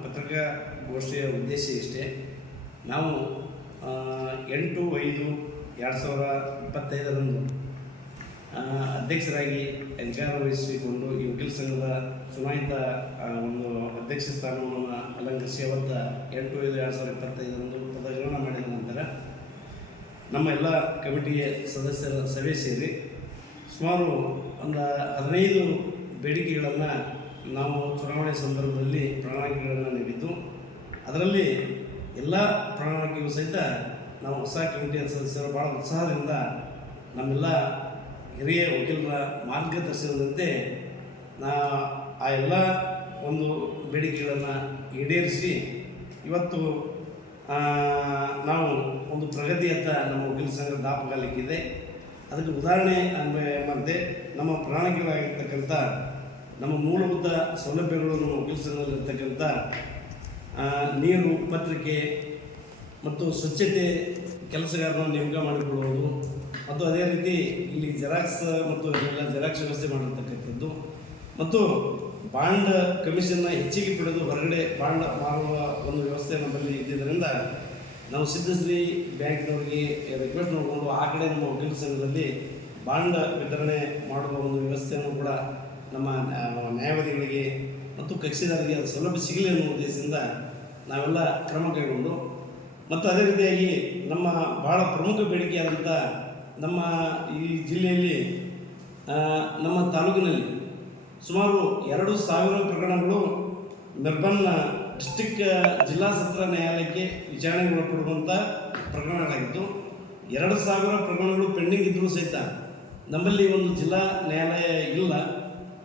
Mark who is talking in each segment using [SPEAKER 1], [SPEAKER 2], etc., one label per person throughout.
[SPEAKER 1] ಪತ್ರಿಕಾಗೋಷ್ಠಿಯ ಉದ್ದೇಶ ಇಷ್ಟೇ. ನಾವು ಎಂಟು, ಐದು, ಎರಡು ಸಾವಿರ ಇಪ್ಪತ್ತೈದರಂದು ಅಧ್ಯಕ್ಷರಾಗಿ ಅಧಿಕಾರ ವಹಿಸಿಕೊಂಡು ಈ ವಕೀಲ ಸಂಘದ ಚುನಾಯಿತ ಒಂದು ಅಧ್ಯಕ್ಷ ಸ್ಥಾನವನ್ನು ಅಲಂಕರಿಸಿ ಅವತ್ತ ಎಂಟು, ಐದು, ಎರಡು ಸಾವಿರದ ಇಪ್ಪತ್ತೈದರಂದು ಪದಗ್ರಹಣ ಮಾಡಿದ ನಂತರ ನಮ್ಮ ಎಲ್ಲ ಕಮಿಟಿಯ ಸದಸ್ಯರ ಸಭೆ ಸೇರಿ ಸುಮಾರು ಒಂದು ಹದಿನೈದು ಬೇಡಿಕೆಗಳನ್ನು ನಾವು ಚುನಾವಣೆ ಸಂದರ್ಭದಲ್ಲಿ ಪ್ರಣಾಳಿಕೆಗಳನ್ನು ನೀಡಿದ್ದು, ಅದರಲ್ಲಿ ಎಲ್ಲ ಪ್ರಣಾಳಿಕೆಯೂ ಸಹಿತ ನಾವು ಹೊಸ ಕಮಿಟಿಯ ಸದಸ್ಯರು ಭಾಳ ಉತ್ಸಾಹದಿಂದ ನಮ್ಮೆಲ್ಲ ಹಿರಿಯ ವಕೀಲರ ಮಾರ್ಗದರ್ಶನದಂತೆ ನಾ ಆ ಎಲ್ಲ ಒಂದು ಬೇಡಿಕೆಗಳನ್ನು ಈಡೇರಿಸಿ ಇವತ್ತು ನಾವು ಒಂದು ಪ್ರಗತಿಯತ್ತ ನಮ್ಮ ವಕೀಲ ಸಂಘ ದಾಪಗಾಲಿಕ್ಕಿದೆ ಅದಕ್ಕೆ ಉದಾಹರಣೆ ಎಂಬಂತೆ ನಮ್ಮ ಪ್ರಣಾಳಿಕೆಗಳಾಗಿರ್ತಕ್ಕಂಥ ನಮ್ಮ ಮೂಲಭೂತ ಸೌಲಭ್ಯಗಳು ನಮ್ಮ ಕೆಲಸದಲ್ಲಿರ್ತಕ್ಕಂಥ ನೀರು, ಪತ್ರಿಕೆ ಮತ್ತು ಸ್ವಚ್ಛತೆ ಕೆಲಸಗಾರರನ್ನು ನೇಮಕ ಮಾಡಿಕೊಳ್ಳುವುದು, ಮತ್ತು ಅದೇ ರೀತಿ ಇಲ್ಲಿ ಜೆರಾಕ್ಸ್ ಮತ್ತು ಎಲ್ಲ ಜೆರಾಕ್ಸ್ ವ್ಯವಸ್ಥೆ ಮಾಡಿರ್ತಕ್ಕಂಥದ್ದು, ಮತ್ತು ಬಾಂಡ್ ಕಮಿಷನ್ನ ಹೆಚ್ಚಿಗೆ ಪಡೆದು ಹೊರಗಡೆ ಬಾಂಡ್ ಮಾರುವ ಒಂದು ವ್ಯವಸ್ಥೆ ನಮ್ಮಲ್ಲಿ ಇದ್ದಿದ್ದರಿಂದ ನಾವು ಸಿದ್ಧಶ್ರೀ ಬ್ಯಾಂಕ್ನವರಿಗೆ ರಿಕ್ವೆಸ್ಟ್ ಮಾಡಿಕೊಂಡು ಆ ಕಡೆ ನಮ್ಮ ವಕೀಲ ಸಂಘದಲ್ಲಿ ಬಾಂಡ್ ವಿತರಣೆ ಮಾಡುವ ಒಂದು ವ್ಯವಸ್ಥೆಯನ್ನು ಕೂಡ ನಮ್ಮ ನ್ಯಾಯವಾದಿಗಳಿಗೆ ಮತ್ತು ಕಕ್ಷಿದಾರರಿಗೆ ಅದು ಸೌಲಭ್ಯ ಸಿಗಲಿ ಅನ್ನೋ ಉದ್ದೇಶದಿಂದ ನಾವೆಲ್ಲ ಕ್ರಮ ಕೈಗೊಂಡು ಮತ್ತು ಅದೇ ರೀತಿಯಾಗಿ ನಮ್ಮ ಭಾಳ ಪ್ರಮುಖ ಬೇಡಿಕೆಯಾದಂಥ ನಮ್ಮ ಈ ಜಿಲ್ಲೆಯಲ್ಲಿ ನಮ್ಮ ತಾಲೂಕಿನಲ್ಲಿ ಸುಮಾರು ಎರಡು ಸಾವಿರ ಪ್ರಕರಣಗಳು ಮೆರ್ಬನ್ ಡಿಸ್ಟಿಕ್ ಜಿಲ್ಲಾ ಸತ್ರ ನ್ಯಾಯಾಲಯಕ್ಕೆ ವಿಚಾರಣೆಗೆ ಒಳಪಡುವಂಥ ಪ್ರಕರಣಗಳಾಗಿತ್ತು ಎರಡು ಸಾವಿರ ಪ್ರಕರಣಗಳು ಪೆಂಡಿಂಗ್ ಇದ್ದರೂ ಸಹಿತ ನಮ್ಮಲ್ಲಿ ಒಂದು ಜಿಲ್ಲಾ ನ್ಯಾಯಾಲಯ ಇಲ್ಲ.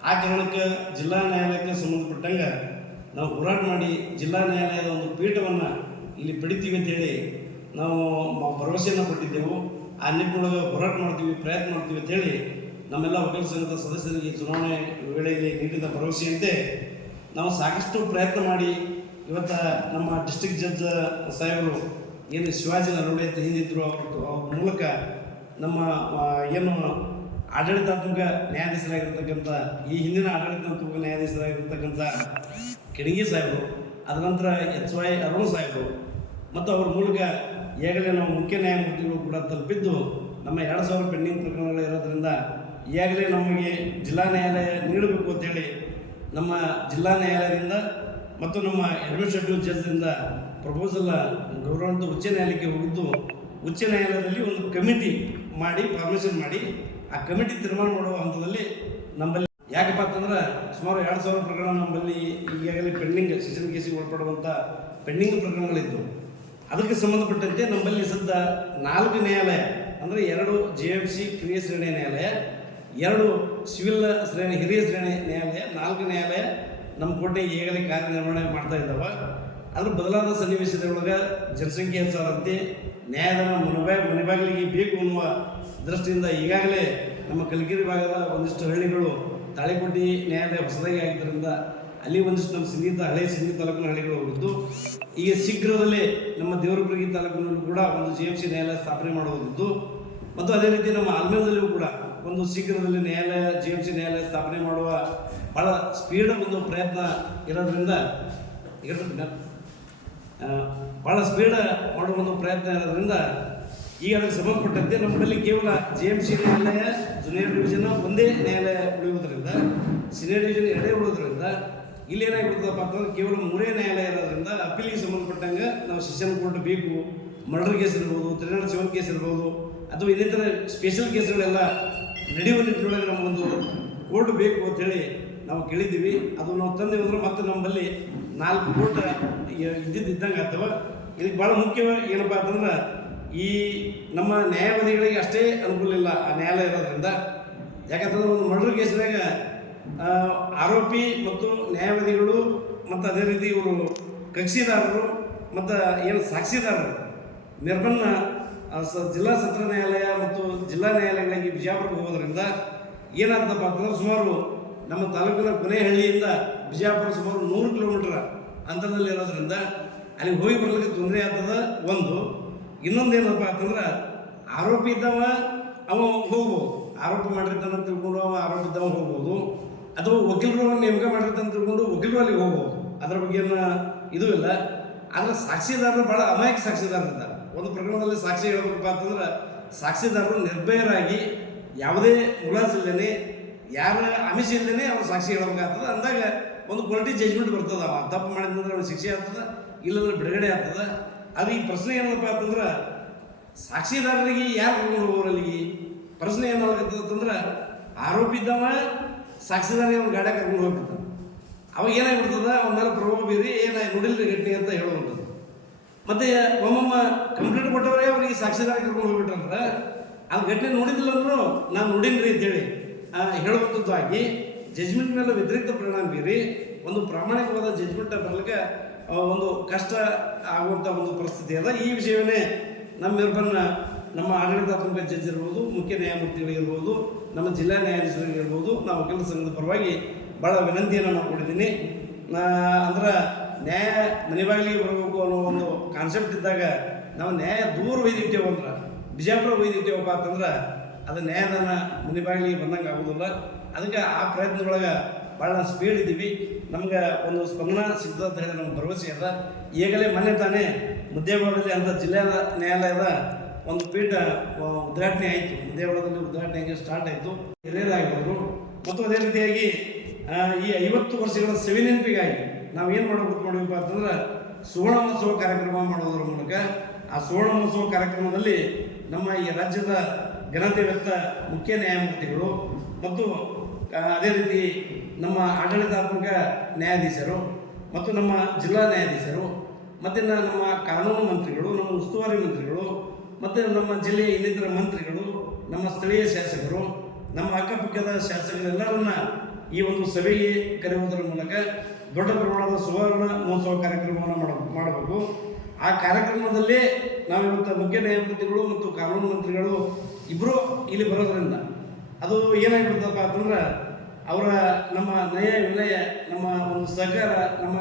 [SPEAKER 1] ಆ ಕಾರಣಕ್ಕೆ ಜಿಲ್ಲಾ ನ್ಯಾಯಾಲಯಕ್ಕೆ ಸಂಬಂಧಪಟ್ಟಂಗೆ ನಾವು ಹೋರಾಟ ಮಾಡಿ ಜಿಲ್ಲಾ ನ್ಯಾಯಾಲಯದ ಒಂದು ಪೀಠವನ್ನು ಇಲ್ಲಿ ಪಡಿತೀವಿ ಅಂತೇಳಿ ನಾವು ಭರವಸೆಯನ್ನು ಕೊಟ್ಟಿದ್ದೆವು. ಆ ನಿಟ್ಟಿನೊಳಗೆ ಹೋರಾಟ ಮಾಡ್ತೀವಿ, ಪ್ರಯತ್ನ ಮಾಡ್ತೀವಿ ಅಂತೇಳಿ ನಮ್ಮೆಲ್ಲ ವಕೀಲ ಸಂಘದ ಸದಸ್ಯರಿಗೆ ಚುನಾವಣೆ ವೇಳೆಯಲ್ಲಿ ನೀಡಿದ ಭರವಸೆಯಂತೆ ನಾವು ಸಾಕಷ್ಟು ಪ್ರಯತ್ನ ಮಾಡಿ ಇವತ್ತು ನಮ್ಮ ಡಿಸ್ಟಿಕ್ ಜಡ್ಜ್ ಸಾಹೇಬರು ಏನು ಶಿವಾಜಿ ನರೋಡೆ ಅಂತ ಹಿಂದಿದ್ರು ಅವ್ರ ಮೂಲಕ ನಮ್ಮ ಏನು ಆಡಳಿತಾತ್ಮಕ ನ್ಯಾಯಾಧೀಶರಾಗಿರ್ತಕ್ಕಂಥ, ಈ ಹಿಂದಿನ ಆಡಳಿತಾತ್ಮಕ ನ್ಯಾಯಾಧೀಶರಾಗಿರ್ತಕ್ಕಂಥ ಕೆಡಿಗಿ ಸಾಹೇಬರು ಅದ ನಂತರ ಎಚ್ ವೈ ಅರುಣ್ ಸಾಹೇಬರು, ಮತ್ತು ಅವ್ರ ಮೂಲಕ ಈಗಲೇ ನಾವು ಮುಖ್ಯ ನ್ಯಾಯಮೂರ್ತಿಗಳು ಕೂಡ ತಲುಪಿದ್ದು ನಮ್ಮ ಎರಡು ಸಾವಿರ ಪೆಂಡಿಂಗ್ ಪ್ರಕರಣಗಳು ಇರೋದ್ರಿಂದ ಈಗಾಗಲೇ ನಮಗೆ ಜಿಲ್ಲಾ ನ್ಯಾಯಾಲಯ ನೀಡಬೇಕು ಅಂತೇಳಿ ನಮ್ಮ ಜಿಲ್ಲಾ ನ್ಯಾಯಾಲಯದಿಂದ ಮತ್ತು ನಮ್ಮ ಅಡ್ಮಿನಿಸ್ಟ್ರೇಟಿವ್ ಜಡ್ಜಿಂದ ಪ್ರಪೋಸಲ್ ಗೌರವಂತ ಉಚ್ಚ ನ್ಯಾಯಾಲಯಕ್ಕೆ ಹೋಗಿದ್ದು, ಉಚ್ಚ ನ್ಯಾಯಾಲಯದಲ್ಲಿ ಒಂದು ಕಮಿಟಿ ಮಾಡಿ ಪರ್ಮಿಷನ್ ಮಾಡಿ ಆ ಕಮಿಟಿ ತೀರ್ಮಾನ ಮಾಡುವ ಹಂತದಲ್ಲಿ ನಮ್ಮಲ್ಲಿ ಯಾಕಪ್ಪ ಅಂತಂದ್ರೆ ಸುಮಾರು ಎರಡು ಸಾವಿರ ಪ್ರಕರಣ ನಮ್ಮಲ್ಲಿ ಈಗಾಗಲೇ ಪೆಂಡಿಂಗ್ ಸೆಷನ್ ಕೇಸಿಗೆ ಒಳಪಡುವಂಥ ಪೆಂಡಿಂಗ್ ಪ್ರಕರಣಗಳಿದ್ದವು ಅದಕ್ಕೆ ಸಂಬಂಧಪಟ್ಟಂತೆ ನಮ್ಮಲ್ಲಿ ಸದ್ದ ನಾಲ್ಕು ನ್ಯಾಯಾಲಯ, ಅಂದರೆ ಎರಡು ಜೆ ಎಫ್ ಸಿ ಕಿರಿಯ ಶ್ರೇಣಿ ನ್ಯಾಯಾಲಯ, ಎರಡು ಸಿವಿಲ್ ಶ್ರೇಣಿ, ಹಿರಿಯ ಶ್ರೇಣಿ ನ್ಯಾಯಾಲಯ, ನಾಲ್ಕು ನ್ಯಾಯಾಲಯ ನಮ್ಮ ಕೋಟೆ ಈಗಾಗಲೇ ಕಾರ್ಯನಿರ್ವಹಣೆ ಮಾಡ್ತಾ ಇದ್ದಾವೆ. ಅದ್ರ ಬದಲಾದ ಸನ್ನಿವೇಶದೊಳಗೆ ಜನಸಂಖ್ಯೆ ಹೆಚ್ಚಾದಂತೆ ನ್ಯಾಯದ ಮನಬಾ ಮನೆಬಾಗಿಲಿಗೆ ಬೇಕು ಅನ್ನುವ ದೃಷ್ಟಿಯಿಂದ ಈಗಾಗಲೇ ನಮ್ಮ ಕಲಗಿರಿ ಭಾಗದ ಒಂದಿಷ್ಟು ಹಳ್ಳಿಗಳು ತಾಳಿಕೋಟಿ ನ್ಯಾಯಾಲಯ ಹೊಸದಾಗಿ ಆಗಿದ್ದರಿಂದ ಅಲ್ಲಿ ಒಂದಿಷ್ಟು ನಮ್ಮ ಸಿಂಧಿ ಹಳೆ ಸಿಂಧಿ ತಾಲೂಕಿನ ಹಳ್ಳಿಗಳು ಹೋಗಿದ್ದು, ಈಗ ಶೀಘ್ರದಲ್ಲೇ ನಮ್ಮ ದೇವರಪುರಗಿ ತಾಲೂಕಿನಲ್ಲೂ ಕೂಡ ಒಂದು ಜಿ ಎಂ ಸಿ ನ್ಯಾಯಾಲಯ ಸ್ಥಾಪನೆ ಮಾಡುವುದಿದ್ದು ಮತ್ತು ಅದೇ ರೀತಿ ನಮ್ಮ ಆಲ್ಮೇಲದಲ್ಲಿಯೂ ಕೂಡ ಒಂದು ಶೀಘ್ರದಲ್ಲಿ ನ್ಯಾಯಾಲಯ ಜಿ ಎಂ ಸಿ ನ್ಯಾಯಾಲಯ ಸ್ಥಾಪನೆ ಮಾಡುವ ಭಾಳ ಸ್ಪೀಡ್ ಒಂದು ಪ್ರಯತ್ನ ಇರೋದ್ರಿಂದ ಭಾಳ ಸ್ಪೀಡ್ ಮಾಡುವ ಒಂದು ಪ್ರಯತ್ನ ಇರೋದ್ರಿಂದ ಈಗ ಅದಕ್ಕೆ ಸಂಬಂಧಪಟ್ಟಂತೆ ನಮ್ಮಲ್ಲಿ ಕೇವಲ ಜೆ ಎಂ ಸಿ ನ್ಯಾಯಾಲಯ ಜೂನಿಯರ್ ಡಿವಿಷನ್ ಒಂದೇ ನ್ಯಾಯಾಲಯ ಉಳಿಯುವುದರಿಂದ ಸೀನಿಯರ್ ಡಿವಿಷನ್ ಎರಡೇ ಉಳಿಯೋದ್ರಿಂದ ಇಲ್ಲಿ ಏನಾಗ್ಬಿಡ್ತದಪ್ಪ ಅಂತಂದ್ರೆ ಕೇವಲ ಮೂರೇ ನ್ಯಾಯಾಲಯ ಇರೋದ್ರಿಂದ ಅಪೀಲಿಗೆ ಸಂಬಂಧಪಟ್ಟಂಗೆ ನಾವು ಸೆಷನ್ ಕೋರ್ಟ್ ಬೇಕು ಮರ್ಡರ್ ಕೇಸ್ ಇರ್ಬೋದು ತ್ರಿನಾಡ್ ಸಿವಿಲ್ ಕೇಸ್ ಇರ್ಬೋದು, ಅಥವಾ ಇನ್ನಿತರ ಸ್ಪೆಷಲ್ ಕೇಸ್ಗಳೆಲ್ಲ ನಡೆಯುವ ನಿಟ್ಟಿನೊಳಗೆ ನಮಗೊಂದು ಕೋರ್ಟ್ ಬೇಕು ಅಂತೇಳಿ ನಾವು ಕೇಳಿದ್ದೀವಿ. ಅದು ನಾವು ತಂದೆ ಅಂದ್ರೆ ಮತ್ತೆ ನಮ್ಮಲ್ಲಿ ನಾಲ್ಕು ಕೋರ್ಟ್ ಇದ್ದಿದ್ದು ಇದ್ದಂಗೆ ಆಗ್ತವೆ. ಇದಕ್ಕೆ ಭಾಳ ಮುಖ್ಯವಾಗಿ ಏನಪ್ಪ ಅಂತಂದ್ರೆ ಈ ನಮ್ಮ ನ್ಯಾಯವಾದಿಗಳಿಗೆ ಅಷ್ಟೇ ಅನುಕೂಲ ಇಲ್ಲ ಆ ನ್ಯಾಯಾಲಯ ಇರೋದ್ರಿಂದ. ಯಾಕಂತಂದ್ರೆ ಒಂದು ಮರ್ಡರ್ ಕೇಸ್ನಾಗ ಆರೋಪಿ ಮತ್ತು ನ್ಯಾಯವಾದಿಗಳು ಮತ್ತು ಅದೇ ರೀತಿ ಇವರು ಕಕ್ಷಿದಾರರು ಮತ್ತು ಏನು ಸಾಕ್ಷಿದಾರರು. ನಿರ್ಬನ್ನ ಸ- ಜಿಲ್ಲಾ ಸತ್ರ ನ್ಯಾಯಾಲಯ ಮತ್ತು ಜಿಲ್ಲಾ ನ್ಯಾಯಾಲಯಗಳಿಗೆ ಬಿಜಾಪುರಕ್ಕೆ ಹೋಗೋದ್ರಿಂದ ಏನಂತಪ್ಪ ಅಂತಂದ್ರೆ ಸುಮಾರು ನಮ್ಮ ತಾಲೂಕಿನ ಕೊನೆಹಳ್ಳಿಯಿಂದ ಬಿಜಾಪುರ ಸುಮಾರು ನೂರು ಕಿಲೋಮೀಟರ್ ಅಂತರದಲ್ಲಿ ಇರೋದ್ರಿಂದ ಅಲ್ಲಿಗೆ ಹೋಗಿ ಬರ್ಲಿಕ್ಕೆ ತೊಂದರೆ ಆಗ್ತದೆ. ಒಂದು ಇನ್ನೊಂದು ಏನಪ್ಪ ಅಂತಂದ್ರೆ, ಆರೋಪಿ ಇದ್ದವ, ಅವ ಹೋಗ್ಬೋದು. ಆರೋಪ ಮಾಡಿರ್ತಾನೆ ಅಂತ ತಿಳ್ಕೊಂಡು ಅವ ಆರೋಪ ಇದ್ದವ ಹೋಗ್ಬೋದು. ಅಥವಾ ವಕೀಲರು ನೇಮಕ ಮಾಡಿರ್ತಾನೆ ತಿಳ್ಕೊಂಡು ವಕೀಲರು ಅಲ್ಲಿಗೆ ಹೋಗ್ಬೋದು. ಅದ್ರ ಬಗ್ಗೆ ಇದು ಇಲ್ಲ. ಆದರೆ ಸಾಕ್ಷಿದಾರರು ಭಾಳ ಅಮಾಯಕ ಸಾಕ್ಷಿದಾರರು ಇದ್ದಾರೆ. ಒಂದು ಪ್ರಕರಣದಲ್ಲಿ ಸಾಕ್ಷಿ ಹೇಳಬೇಕಪ್ಪ ಅಂತಂದ್ರೆ, ಸಾಕ್ಷಿದಾರರು ನಿರ್ಭಯರಾಗಿ ಯಾವುದೇ ಮುಲಾಜಿಲ್ಲದೆ ಯಾರ ಅಮಿಷ ಇಲ್ಲದೇ ಅವ್ರು ಸಾಕ್ಷಿ ಹೇಳ್ಬೇಕಾಗ್ತದೆ. ಅಂದಾಗ ಒಂದು ಕ್ವಾಲಿಟಿ ಜಜ್ಮೆಂಟ್ ಬರ್ತದೆ. ಅವ ತಪ್ಪು ಮಾಡಿದ್ರೆ ಅವ್ರಿಗೆ ಶಿಕ್ಷೆ ಆಗ್ತದೆ, ಇಲ್ಲಂದ್ರೆ ಬಿಡುಗಡೆ ಆಗ್ತದೆ. ಅದು ಈ ಪ್ರಶ್ನೆ ಏನಪ್ಪ ಅಂತಂದ್ರೆ ಸಾಕ್ಷಿದಾರರಿಗೆ ಯಾರು ಹೋಗೋರು ಪ್ರಶ್ನೆ ಏನಾಗುತ್ತೆ ಅಂತಂದ್ರೆ ಆರೋಪಿ ಇದ್ದವ ಸಾಕ್ಷಿದಾರಿಗೆ ಅವ್ನು ಗಾಡಿ ಕರ್ಕೊಂಡು ಹೋಗ್ಬಿಡ್ತಾನೆ ಅವಾಗ ಏನಾಗ್ಬಿಡ್ತದ? ಅವನ ಮೇಲೆ ಪ್ರಭಾವ ಬೀರಿ ಏನ ನುಡಿಲ್ರಿ ಗಟ್ಟಿ ಅಂತ ಹೇಳುವಂಥದ್ದು ಮತ್ತೆ ಒಮ್ಮೊಮ್ಮ ಕಂಪ್ಲೇಂಟ್ ಕೊಟ್ಟವರೇ ಅವರಿಗೆ ಸಾಕ್ಷಿದಾರ ಕರ್ಕೊಂಡು ಹೋಗ್ಬಿಟ್ರಂದ್ರೆ ಅದು ಘಟನೆ ನೋಡಿದಿಲ್ಲ ಅಂದ್ರು ನಾನು ನೋಡಿನ್ರಿ ಅಂತೇಳಿ ಆ, ಹೇಳುವಂಥದ್ದಾಗಿ ಜಜ್ಮೆಂಟ್ ಮೇಲೆ ವ್ಯತಿರಿಕ್ತ ಪರಿಣಾಮ ಬೀರಿ ಒಂದು ಪ್ರಾಮಾಣಿಕವಾದ ಜಜ್ಮೆಂಟ್ ಬರಲಿಕ್ಕೆ ಆ, ಒಂದು ಕಷ್ಟ ಆಗುವಂಥ ಒಂದು ಪರಿಸ್ಥಿತಿ ಅದ. ಈ ವಿಷಯವನ್ನೇ ನಮ್ಮ ಇರ್ಬನ್ನ ನಮ್ಮ ಆಡಳಿತಾತ್ಮಕ ಜಡ್ಜ್ ಇರ್ಬೋದು, ಮುಖ್ಯ ನ್ಯಾಯಮೂರ್ತಿಗಳಿರ್ಬೋದು ನಮ್ಮ ಜಿಲ್ಲಾ ನ್ಯಾಯಾಧೀಶರಿಗಿರ್ಬೋದು ನಾವು ವಕೀಲ ಸಂಘದ ಪರವಾಗಿ ಭಾಳ ವಿನಂತಿಯನ್ನು ಕೊಟ್ಟಿದ್ದೀನಿ. ಅಂದ್ರೆ ನ್ಯಾಯ ಮನೆ ಬಾಗಿಲಿಗೆ ಬರಬೇಕು ಅನ್ನೋ ಒಂದು ಕಾನ್ಸೆಪ್ಟ್ ಇದ್ದಾಗ ನಾವು ನ್ಯಾಯ ದೂರ ಒಯ್ದಿಟ್ಟೇವು ಅಂದ್ರೆ, ಬಿಜಾಪುರ ಒಯ್ದಿಟ್ಟೇವಪ್ಪ ಅಂತಂದ್ರೆ ಅದು ನ್ಯಾಯದಾನ ಮನೆ ಬಾಗಿಲಿಗೆ ಬಂದಂಗೆ ಆಗೋದಿಲ್ಲ. ಅದಕ್ಕೆ ಆ ಪ್ರಯತ್ನದೊಳಗೆ ಭಾಳ ಸ್ಪೀಡ್ ಇದ್ದೀವಿ. ನಮ್ಗೆ ಒಂದು ಸ್ಪಂದನ ಸಿಗ್ತದೆ ಅಂತ ಹೇಳಿ ನಮ್ಗೆ ಭರವಸೆ ಅದ ಈಗಲೇ ಮೊನ್ನೆ ತಾನೇ ಮುದ್ದೇಗೌಡದಲ್ಲಿ ಅಂತ ಜಿಲ್ಲಾ ನ್ಯಾಯಾಲಯದ ಒಂದು ಪೀಠ ಉದ್ಘಾಟನೆ ಆಯಿತು. ಮುದ್ದೇವಾಡದಲ್ಲಿ ಉದ್ಘಾಟನೆಗೆ ಸ್ಟಾರ್ಟ್ ಆಯಿತು. ಹಿರಿಯರಾಗಿರೋರು. ಮತ್ತು ಅದೇ ರೀತಿಯಾಗಿ ಈ ಐವತ್ತು ವರ್ಷಗಳ ಸವಿನೆನಪಿಗಾಗಿ ನಾವು ಏನು ಮಾಡಬೇಕು ಮಾಡಿವಪ್ಪ ಅಂತಂದ್ರೆ ಸುವರ್ಣ ಮಹೋತ್ಸವ ಕಾರ್ಯಕ್ರಮ ಮಾಡೋದ್ರ ಮೂಲಕ ಆ ಸುವರ್ಣ ಮಹೋತ್ಸವ ಕಾರ್ಯಕ್ರಮದಲ್ಲಿ ನಮ್ಮ ಈ ರಾಜ್ಯದ ಘನತೆ ವ್ಯಕ್ತ ಮುಖ್ಯ ನ್ಯಾಯಮೂರ್ತಿಗಳು ಮತ್ತು ಅದೇ ರೀತಿ ನಮ್ಮ ಆಡಳಿತಾತ್ಮಕ ನ್ಯಾಯಾಧೀಶರು ಮತ್ತು ನಮ್ಮ ಜಿಲ್ಲಾ ನ್ಯಾಯಾಧೀಶರು, ಮತ್ತು ನಮ್ಮ ಕಾನೂನು ಮಂತ್ರಿಗಳು, ನಮ್ಮ ಉಸ್ತುವಾರಿ ಮಂತ್ರಿಗಳು, ಮತ್ತು ನಮ್ಮ ಜಿಲ್ಲೆಯ ಇನ್ನಿತರ ಮಂತ್ರಿಗಳು, ನಮ್ಮ ಸ್ಥಳೀಯ ಶಾಸಕರು, ನಮ್ಮ ಅಕ್ಕಪಕ್ಕದ ಶಾಸಕರೆಲ್ಲರನ್ನ ಈ ಒಂದು ಸಭೆಗೆ ಕರೆಯುವುದರ ಮೂಲಕ ದೊಡ್ಡ ಪ್ರಮಾಣದ ಸುವರ್ಣ ಮಹೋತ್ಸವ ಕಾರ್ಯಕ್ರಮವನ್ನು ಮಾಡ, ಮಾಡಬೇಕು. ಆ ಕಾರ್ಯಕ್ರಮದಲ್ಲಿ ನಾವಿವತ್ತು ಮುಖ್ಯ ನ್ಯಾಯಮೂರ್ತಿಗಳು ಮತ್ತು ಕಾನೂನು ಮಂತ್ರಿಗಳು ಇಬ್ಬರು ಇಲ್ಲಿ ಬರೋದ್ರಿಂದ ಅದು ಏನಾಗಿಬಿಡ್ತಪ್ಪ ಅಂತಂದ್ರೆ ಅವರ ನಮ್ಮ ನಯ ವಿನಯ, ನಮ್ಮ ಒಂದು ಸಹಕಾರ, ನಮ್ಮ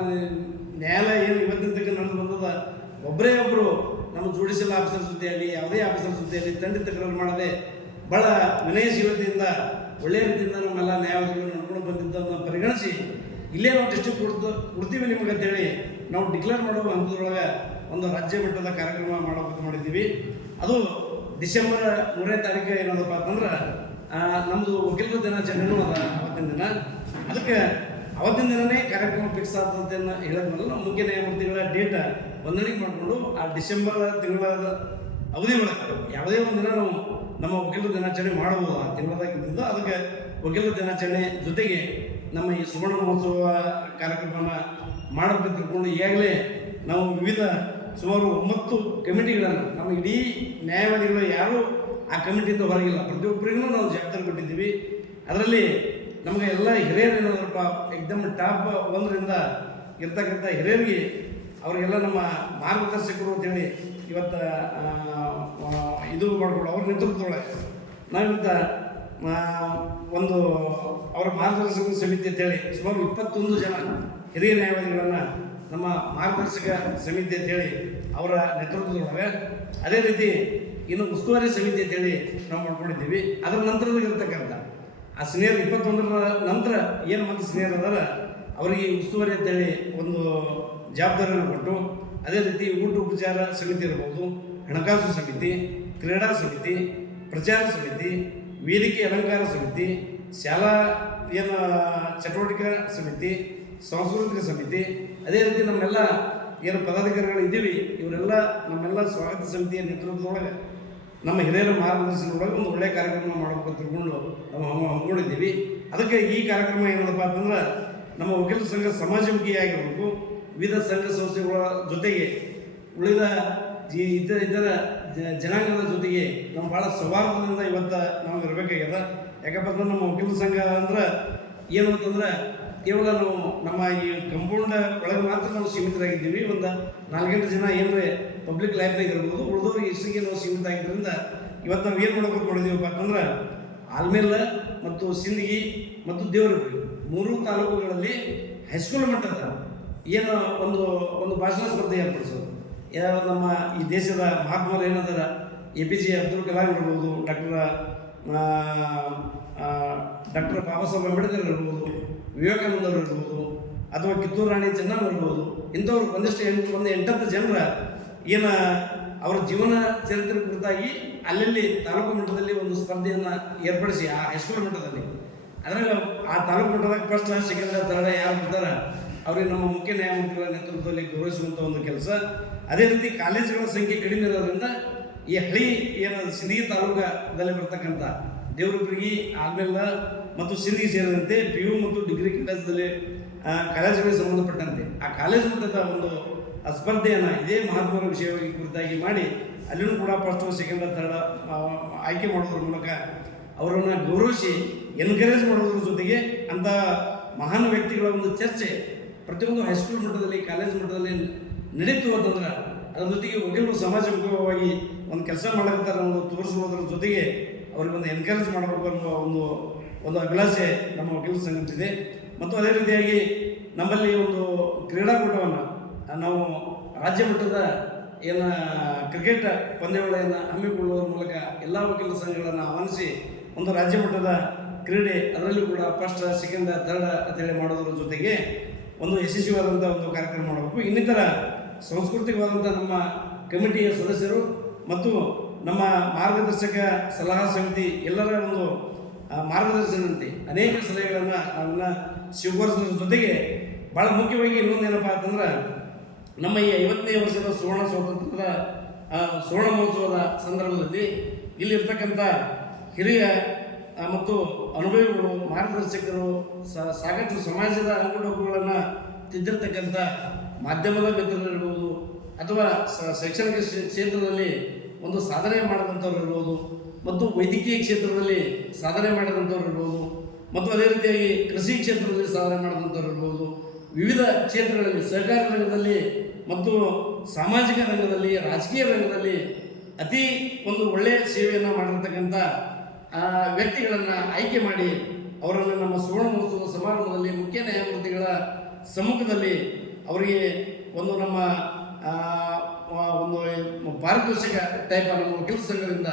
[SPEAKER 1] ನ್ಯಾಯಾಲಯ ಏನು ಇವತ್ತಿನ ತನಕ ನಡೆದು ಬಂದದ, ಒಬ್ಬರೇ ಒಬ್ಬರು ನಮ್ಮ ಜುಡಿಷಿಯಲ್ ಆಫೀಸರ್ ಜೊತೆಯಲ್ಲಿ, ಯಾವುದೇ ಆಫೀಸರ್ ಜೊತೆಯಲ್ಲಿ ತಂಡಿತ ತಕರಾರು ಮಾಡದೆ ಭಾಳ ವಿನಯಶೀಲತೆಯಿಂದ ಒಳ್ಳೆಯ ರೀತಿಯಿಂದ ನಮ್ಮೆಲ್ಲ ನ್ಯಾಯಾಲಯಗಳು ನಡ್ಕೊಂಡು ಬಂದಿದ್ದನ್ನು ಪರಿಗಣಿಸಿ, ಇಲ್ಲೇ ನಾವು ಡಿಸ್ಟ್ರಿಕ್ಟ್ ಕೊಡ್ತು, ಕೊಡ್ತೀವಿ ನಿಮಗೆ ಅಂತೇಳಿ ನಾವು ಡಿಕ್ಲೇರ್ ಮಾಡುವ ಹಂತದೊಳಗೆ ಒಂದು ರಾಜ್ಯ ಮಟ್ಟದ ಕಾರ್ಯಕ್ರಮ ಮಾಡೋಕೆ ಮಾಡಿದ್ದೀವಿ. ಅದು ಡಿಸೆಂಬರ್ ಮೂರನೇ ತಾರೀಕು ಏನದಪ್ಪ ಅಂತಂದ್ರೆ ನಮ್ಮದು ವಕೀಲರ ದಿನಾಚರಣೆನೂ ಅದ ಅವತ್ತಿನ ದಿನ. ಅದಕ್ಕೆ ಅವತ್ತಿನ ದಿನನೇ ಕಾರ್ಯಕ್ರಮ ಫಿಕ್ಸ್ ಆದಂತೆ ಹೇಳಿದ ಹೇಳಿದ್ಮೇಲೆ ಮುಖ್ಯ ನ್ಯಾಯಮೂರ್ತಿಗಳ ಡೇಟ್ ಹೊಂದಾಣಿಕೆ ಮಾಡಿಕೊಂಡು ಆ ಡಿಸೆಂಬರ್ ತಿಂಗಳ ಅವಧಿ ಒಳಗೆ ಯಾವುದೇ ಒಂದು ದಿನ ನಾವು ನಮ್ಮ ವಕೀಲರ ದಿನಾಚರಣೆ ಮಾಡಬಹುದು ಆ ತಿಂಗಳದಾಗ ಅದಕ್ಕೆ ವಕೀಲರ ದಿನಾಚರಣೆ ಜೊತೆಗೆ ನಮ್ಮ ಈ ಸುವರ್ಣ ಮಹೋತ್ಸವ ಕಾರ್ಯಕ್ರಮವನ್ನು ಮಾಡಬೇಕು ತಿಳ್ಕೊಂಡು ಈಗಾಗಲೇ ನಾವು ವಿವಿಧ ಸುಮಾರು ಒಂಬತ್ತು ಕಮಿಟಿಗಳನ್ನು, ನಮ್ಮ ಇಡೀ ನ್ಯಾಯವಾದಿಗಳು ಯಾರು ಆ ಕಮಿಟಿಯಿಂದ ಹೊರಗಿಲ್ಲ. ಪ್ರತಿಯೊಬ್ಬರಿಗೂ ನಾವು ಜವಾಬ್ದಾರಿ ಕೊಟ್ಟಿದ್ದೀವಿ. ಅದರಲ್ಲಿ ನಮಗೆ ಎಲ್ಲ ಹಿರಿಯರು ಏನಾದ್ರಪ್ಪ ಎಕ್ದಮ್ ಟಾಪ್ ಒಂದರಿಂದ ಇರ್ತಕ್ಕಂಥ ಹಿರಿಯರಿಗೆ ಅವರಿಗೆಲ್ಲ ನಮ್ಮ ಮಾರ್ಗದರ್ಶಕರು ಅಂತೇಳಿ ಇವತ್ತು ಇದು ಮಾಡ್ಕೊಳ್ಳೋ ಅವ್ರ ನೇತೃತ್ವದೊಳಗೆ ನಾವಿವತ್ತು ಒಂದು ಅವರ ಮಾರ್ಗದರ್ಶಕ ಸಮಿತಿ ಅಂತೇಳಿ ಸುಮಾರು ಇಪ್ಪತ್ತೊಂದು ಜನ ಹಿರಿಯ ನ್ಯಾಯವಾದಿಗಳನ್ನು ನಮ್ಮ ಮಾರ್ಗದರ್ಶಕ ಸಮಿತಿ ಅಂತೇಳಿ ಅವರ ನೇತೃತ್ವದೊಳಗೆ. ಅದೇ ರೀತಿ ಇನ್ನು ಉಸ್ತುವಾರಿ ಸಮಿತಿ ಅಂತೇಳಿ ನಾವು ಮಾಡ್ಕೊಂಡಿದ್ದೀವಿ. ಅದರ ನಂತರದಾಗ ಇರ್ತಕ್ಕಂಥ ಆ ಸೀನಿಯರ್ ಇಪ್ಪತ್ತೊಂದರ ನಂತರ ಏನು ಮತ್ತು ಸೀನಿಯರ್ ಅದಾರ, ಅವರಿಗೆ ಉಸ್ತುವಾರಿ ಅಂತೇಳಿ ಒಂದು ಜವಾಬ್ದಾರಿಯನ್ನು ಕೊಟ್ಟು, ಅದೇ ರೀತಿ ಊಟ ಉಪಚಾರ ಸಮಿತಿ ಇರ್ಬೋದು, ಹಣಕಾಸು ಸಮಿತಿ, ಕ್ರೀಡಾ ಸಮಿತಿ, ಪ್ರಚಾರ ಸಮಿತಿ, ವೇದಿಕೆ ಅಲಂಕಾರ ಸಮಿತಿ, ಶಾಲಾ ಏನು ಚಟುವಟಿಕೆ ಸಮಿತಿ, ಸಾಂಸ್ಕೃತಿಕ ಸಮಿತಿ, ಅದೇ ರೀತಿ ನಮ್ಮೆಲ್ಲ ಏನು ಪದಾಧಿಕಾರಿಗಳು ಇದ್ದೀವಿ, ಇವರೆಲ್ಲ ನಮ್ಮೆಲ್ಲ ಸ್ವಾಗತ ಸಮಿತಿಯ ನೇತೃತ್ವದೊಳಗೆ ನಮ್ಮ ಹಿರಿಯರ ಮಾರ್ಗದರ್ಶನದೊಳಗೆ ಒಂದು ಒಳ್ಳೆಯ ಕಾರ್ಯಕ್ರಮ ಮಾಡಬೇಕು ಅಂತ ತಿಳ್ಕೊಂಡು ನಾವು ಹಮ್ಮು ಹಮ್ಮಿಕೊಂಡಿದ್ದೀವಿ. ಅದಕ್ಕೆ ಈ ಕಾರ್ಯಕ್ರಮ ಏನದಪ್ಪ ಅಂತಂದ್ರೆ ನಮ್ಮ ವಕೀಲ ಸಂಘ ಸಮಾಜಮುಖಿಯಾಗಿರಬೇಕು. ವಿವಿಧ ಸಂಘ ಸಂಸ್ಥೆಗಳ ಜೊತೆಗೆ ಉಳಿದ ಇತರ ಇತರ ಜನಾಂಗದ ಜೊತೆಗೆ ನಾವು ಭಾಳ ಸೌಹಾರ್ದದಿಂದ ಇವತ್ತು ನಾವು ಇರಬೇಕಾಗ್ಯದ ಯಾಕಪ್ಪ ಅಂದ್ರೆ ನಮ್ಮ ವಕೀಲ ಸಂಘ ಅಂದ್ರೆ ಏನು ಅಂತಂದ್ರೆ ಕೇವಲ ನಾವು ನಮ್ಮ ಈ ಕಂಪೌಂಡ್ ಒಳಗೆ ಮಾತ್ರ ನಾವು ಸೀಮಿತರಾಗಿದ್ದೀವಿ. ಒಂದು ನಾಲ್ಕೆಂಟು ಜನ ಏನರೇ ಪಬ್ಲಿಕ್ ಲೈಬ್ರರಿ ಇರ್ಬೋದು ಉಳಿದವ್ರಿಗೆ ಇಷ್ಟಿಗೆ ನಾವು ಸೀಮಿತ ಆಗಿದ್ದರಿಂದ ಇವತ್ತು ನಾವು ಏನು ಮಾಡ್ಬೇಕು ಅಂತಂದ್ರೆ, ಆಲ್ಮೇಲ ಮತ್ತು ಸಿಂದಗಿ ಮತ್ತು ದೇವರಗುಡಿ, ಮೂರು ತಾಲೂಕುಗಳಲ್ಲಿ ಹೈಸ್ಕೂಲ್ ಮಟ್ಟದ ಏನು ಒಂದು ಒಂದು ಭಾಷಣ ಸ್ಪರ್ಧೆ ಏರ್ಪಡಿಸೋದು. ಯಾವ ನಮ್ಮ ಈ ದೇಶದ ಮಹಾತ್ಮರು ಏನದಾರ A P J Abdul Kalam ಇರ್ಬೋದು, ಡಾಕ್ಟರ್ ಡಾಕ್ಟರ್ ಬಾಬಾ ಸಾಹೇಬ್ ಅಂಬೇಡ್ಕರ್ ಇರ್ಬೋದು ವಿವೇಕಾನಂದರು ಇರ್ಬೋದು ಅಥವಾ ಕಿತ್ತೂರು ರಾಣಿ ಚೆನ್ನಮ್ಮ ಇರ್ಬೋದು, ಇಂಥವ್ರು ಒಂದಷ್ಟು ಎಂಟು, ಒಂದು ಎಂಟತ್ತು ಜನರ ಏನ ಅವರ ಜೀವನ ಚರಿತ್ರೆ ಕುರಿತಾಗಿ ಅಲ್ಲಲ್ಲಿ ತಾಲೂಕು ಮಟ್ಟದಲ್ಲಿ ಒಂದು ಸ್ಪರ್ಧೆಯನ್ನು ಏರ್ಪಡಿಸಿ ಆ ಹೈಸ್ಕೂಲ್ ಮಟ್ಟದಲ್ಲಿ. ಅದರಲ್ಲಿ ಆ ತಾಲೂಕು ಮಟ್ಟದಾಗ ಫಸ್ಟ್ ಸೆಕೆಂಡ್ ತರಡ ಯಾರು ಬರ್ತಾರೆ ಅವ್ರಿಗೆ ನಮ್ಮ ಮುಖ್ಯ ನ್ಯಾಯಮೂರ್ತಿಗಳ ನೇತೃತ್ವದಲ್ಲಿ ಗೌರವಿಸುವಂಥ ಒಂದು ಕೆಲಸ. ಅದೇ ರೀತಿ ಕಾಲೇಜುಗಳ ಸಂಖ್ಯೆ ಕಡಿಮೆ ಇರೋದ್ರಿಂದ ಈ ಹಳಿ ಏನು ಸಿಂದಗಿ ತಾಲೂಕದಲ್ಲಿ ಬರ್ತಕ್ಕಂಥ ದೇವರೊಬ್ಬರಿಗೆ ಆಲ್ಮೆಲ್ಲ ಮತ್ತು ಸಿರಿಗೆ ಸೇರಿದಂತೆ ಪಿ ಯು ಮತ್ತು ಡಿಗ್ರಿ ಕಾಲೇಜಲ್ಲಿ ಆ, ಕಾಲೇಜುಗಳಿಗೆ ಸಂಬಂಧಪಟ್ಟಂತೆ. ಆ ಕಾಲೇಜು ಮಟ್ಟದ ಒಂದು ಸ್ಪರ್ಧೆಯನ್ನು ಇದೇ ಮಹತ್ವದ ವಿಷಯವಾಗಿ ಕುರಿತಾಗಿ ಮಾಡಿ ಅಲ್ಲಿನೂ ಕೂಡ ಫಸ್ಟ್ ಸೆಕೆಂಡ್ ಥರ್ಡ್ ಆಯ್ಕೆ ಮಾಡೋದ್ರ ಮೂಲಕ ಅವರನ್ನು ಗೌರವಿಸಿ ಎನ್ಕರೇಜ್ ಮಾಡೋದ್ರ ಜೊತೆಗೆ ಅಂಥ ಮಹಾನ್ ವ್ಯಕ್ತಿಗಳ ಒಂದು ಚರ್ಚೆ ಪ್ರತಿಯೊಂದು ಹೈಸ್ಕೂಲ್ ಮಟ್ಟದಲ್ಲಿ ಕಾಲೇಜ್ ಮಟ್ಟದಲ್ಲಿ ನಡೀತು ಅಂತಂದ್ರೆ ಅದ್ರ ಜೊತೆಗೆ ವಕೀಲರು ಸಮಾಜಮುಖವಾಗಿ ಒಂದು ಕೆಲಸ ಮಾಡಿರ್ತಾರೆ ಅನ್ನೋದು ತೋರಿಸುವುದರ ಜೊತೆಗೆ ಅವ್ರಿಗೆ ಒಂದು ಎನ್ಕರೇಜ್ ಮಾಡಬೇಕು ಅನ್ನೋ ಒಂದು ಒಂದು ಅಭಿಲಾಷೆ ನಮ್ಮ ವಕೀಲ ಸಂಘಕ್ಕಿದೆ ಮತ್ತು ಅದೇ ರೀತಿಯಾಗಿ ನಮ್ಮಲ್ಲಿ ಒಂದು ಕ್ರೀಡಾಕೂಟವನ್ನು, ನಾವು ರಾಜ್ಯ ಮಟ್ಟದ ಏನು ಕ್ರಿಕೆಟ್ ಪಂದ್ಯಾವಳಿಯನ್ನು ಹಮ್ಮಿಕೊಳ್ಳುವ ಮೂಲಕ ಎಲ್ಲ ವಕೀಲ ಸಂಘಗಳನ್ನು ಆಹ್ವಾನಿಸಿ ಒಂದು ರಾಜ್ಯ ಮಟ್ಟದ ಕ್ರೀಡೆ, ಅದರಲ್ಲೂ ಕೂಡ ಫಸ್ಟ್, ಸೆಕೆಂಡ್, ಥರ್ಡ್ ಅಂತೇಳಿ ಮಾಡೋದ್ರ ಜೊತೆಗೆ ಒಂದು ಯಶಸ್ವಿಯಾದಂಥ ಒಂದು ಕಾರ್ಯಕ್ರಮ ಮಾಡಬೇಕು. ಇನ್ನಿತರ ಸಾಂಸ್ಕೃತಿಕವಾದಂಥ ನಮ್ಮ ಕಮಿಟಿಯ ಸದಸ್ಯರು ಮತ್ತು ನಮ್ಮ ಮಾರ್ಗದರ್ಶಕ ಸಲಹಾ ಸಮಿತಿ ಎಲ್ಲರ ಒಂದು ಆ, ಮಾರ್ಗದರ್ಶನದಂತೆ ಅನೇಕ ಸಲಹೆಗಳನ್ನು ನಾವೆಲ್ಲ ಸ್ವೀಕರಿಸೋದ್ರ ಜೊತೆಗೆ ಭಾಳ ಮುಖ್ಯವಾಗಿ ಇನ್ನೊಂದು ಏನಪ್ಪ ಅಂತಂದ್ರೆ ನಮ್ಮ ಈ ಐವತ್ತನೇ ವರ್ಷದ ಸುವರ್ಣ ಸ್ವಾತಂತ್ರ್ಯದ ಸುವರ್ಣ ಮಹೋತ್ಸವದ ಸಂದರ್ಭದಲ್ಲಿ ಇಲ್ಲಿರ್ತಕ್ಕಂಥ ಹಿರಿಯ ಮತ್ತು ಅನುಭವಿಗಳು ಮಾರ್ಗದರ್ಶಕರು ಸಾಕಷ್ಟು ಸಮಾಜದ ಅನುಕೂಲಗಳನ್ನು ತಿದ್ದಿರ್ತಕ್ಕಂಥ ಮಾಧ್ಯಮದ ಮಿತ್ರರಿರ್ಬೋದು ಅಥವಾ ಶೈಕ್ಷಣಿಕ ಕ್ಷೇತ್ರದಲ್ಲಿ ಒಂದು ಸಾಧನೆ ಮಾಡಿದಂಥವ್ರು ಇರ್ಬೋದು, ಮತ್ತು ವೈದ್ಯಕೀಯ ಕ್ಷೇತ್ರದಲ್ಲಿ ಸಾಧನೆ ಮಾಡಿದಂಥವ್ರು ಇರ್ಬೋದು, ಮತ್ತು ಅದೇ ರೀತಿಯಾಗಿ ಕೃಷಿ ಕ್ಷೇತ್ರದಲ್ಲಿ ಸಾಧನೆ ಮಾಡಿದಂಥವ್ರು ಇರ್ಬೋದು, ವಿವಿಧ ಕ್ಷೇತ್ರಗಳಲ್ಲಿ, ಸಹಕಾರ ರಂಗದಲ್ಲಿ, ಮತ್ತು ಸಾಮಾಜಿಕ ರಂಗದಲ್ಲಿ, ರಾಜಕೀಯ ರಂಗದಲ್ಲಿ ಅತಿ ಒಂದು ಒಳ್ಳೆಯ ಸೇವೆಯನ್ನು ಮಾಡಿರ್ತಕ್ಕಂಥ ವ್ಯಕ್ತಿಗಳನ್ನು ಆಯ್ಕೆ ಮಾಡಿ ಅವರನ್ನು ನಮ್ಮ ಸುವರ್ಣ ಮಹೋತ್ಸವ ಸಮಾರಂಭದಲ್ಲಿ ಮುಖ್ಯ ನ್ಯಾಯಮೂರ್ತಿಗಳ ಸಮ್ಮುಖದಲ್ಲಿ ಅವರಿಗೆ ಒಂದು ನಮ್ಮ ಒಂದು ಪಾರಿತೋಷಿಕ ಟೈಪ್ ನಮ್ಮ ವಕೀಲ ಸಂಘದಿಂದ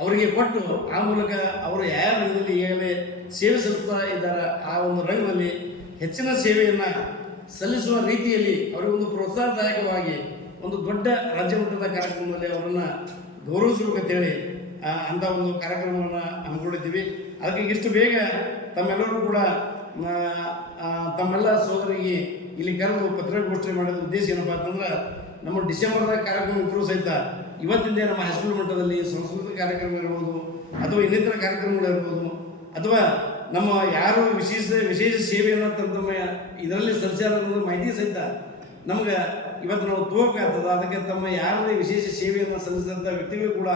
[SPEAKER 1] ಅವರಿಗೆ ಕೊಟ್ಟು ಆ ಮೂಲಕ ಅವರು ಯಾವ ರೀತಿಯಲ್ಲಿ ಈಗಾಗಲೇ ಸೇವೆ ಸಲ್ಲಿಸ್ತಾ ಇದ್ದಾರೆ ಆ ಒಂದು ರಂಗದಲ್ಲಿ ಹೆಚ್ಚಿನ ಸೇವೆಯನ್ನು ಸಲ್ಲಿಸುವ ರೀತಿಯಲ್ಲಿ ಅವರಿಗೆ ಒಂದು ಪ್ರೋತ್ಸಾಹದಾಯಕವಾಗಿ ಒಂದು ದೊಡ್ಡ ರಾಜ್ಯ ಮಟ್ಟದ ಕಾರ್ಯಕ್ರಮದಲ್ಲಿ ಅವರನ್ನು ಗೌರವಿಸಬೇಕಂತೇಳಿ ಅಂಥ ಒಂದು ಕಾರ್ಯಕ್ರಮವನ್ನು ಹಮ್ಮಿಕೊಂಡಿದ್ದೀವಿ. ಅದಕ್ಕೆ ಇಷ್ಟು ಬೇಗ ತಮ್ಮೆಲ್ಲರೂ ಕೂಡ ತಮ್ಮೆಲ್ಲ ಸೋದರಿಗೆ ಇಲ್ಲಿ ಕರೆದು ಪತ್ರಿಕಾಗೋಷ್ಠಿ ಮಾಡಿದ ಉದ್ದೇಶ ಏನಪ್ಪ ಅಂತಂದ್ರೆ ನಮ್ಮ ಡಿಸೆಂಬರ್ದಾಗ ಕಾರ್ಯಕ್ರಮ ಇದ್ರೂ ಸಹಿತ. ಇವತ್ತಿಂದೇ ನಮ್ಮ ಹೈಸ್ಕೂಲ್ ಮಟ್ಟದಲ್ಲಿ ಸಂಸ್ಕೃತಿ ಕಾರ್ಯಕ್ರಮ ಇರ್ಬೋದು, ಅಥವಾ ಇನ್ನಿತರ ಕಾರ್ಯಕ್ರಮಗಳಿರ್ಬೋದು ಅಥವಾ ನಮ್ಮ ಯಾರು ವಿಶೇಷ ವಿಶೇಷ ಸೇವೆಯನ್ನು ತಮ್ಮ ಇದರಲ್ಲಿ ಸಲ್ಲಿಸ್ಯಾರ ಮಾಹಿತಿ ಸಹಿತ ನಮ್ಗೆ ಇವತ್ತು ನಾವು ತೋಕಾಗ್ತದ ಅದಕ್ಕೆ ತಮ್ಮ ಯಾರದೇ ವಿಶೇಷ ಸೇವೆಯನ್ನು ಸಲ್ಲಿಸಿದಂಥ ವ್ಯಕ್ತಿಗಳು ಕೂಡ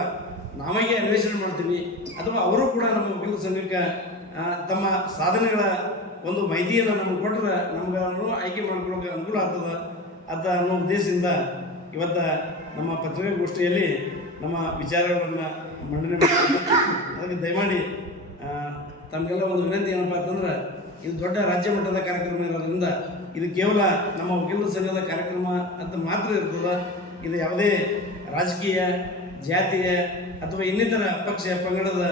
[SPEAKER 1] ನಾವಾಗೆ ಅನ್ವೇಷಣೆ ಮಾಡ್ತೀವಿ. ಅಥವಾ ಅವರು ಕೂಡ ನಮ್ಮ ವಕೀಲ ಸಂಘಕ್ಕೆ ತಮ್ಮ ಸಾಧನೆಗಳ ಒಂದು ಮಾಹಿತಿಯನ್ನು ನಮ್ಗೆ ಕೊಟ್ಟರೆ ನಮ್ಗೆ ಆಯ್ಕೆ ಮಾಡ್ಕೊಳ್ಳೋಕೆ ಅನುಕೂಲ ಆಗ್ತದ. ಅಂತ ಅನ್ನೋ ಉದ್ದೇಶದಿಂದ ಇವತ್ತು ನಮ್ಮ ಪತ್ರಿಕಾಗೋಷ್ಠಿಯಲ್ಲಿ ನಮ್ಮ ವಿಚಾರಗಳನ್ನು ಮಂಡನೆ ಅದಕ್ಕೆ ದಯಮಾಡಿ ತಮಗೆಲ್ಲ ಒಂದು ವಿನಂತಿ ಏನಪ್ಪ ಅಂತಂದ್ರೆ, ಇದು ದೊಡ್ಡ ರಾಜ್ಯ ಮಟ್ಟದ ಕಾರ್ಯಕ್ರಮ ಇರೋದ್ರಿಂದ ಇದು ಕೇವಲ ನಮ್ಮ ವಕೀಲರ ಸಂಘದ ಕಾರ್ಯಕ್ರಮ ಅಂತ ಮಾತ್ರ ಇರ್ತದ. ಇದು ಯಾವುದೇ ರಾಜಕೀಯ, ಜಾತಿಯ ಅಥವಾ ಇನ್ನಿತರ ಪಕ್ಷ ಪಂಗಡದ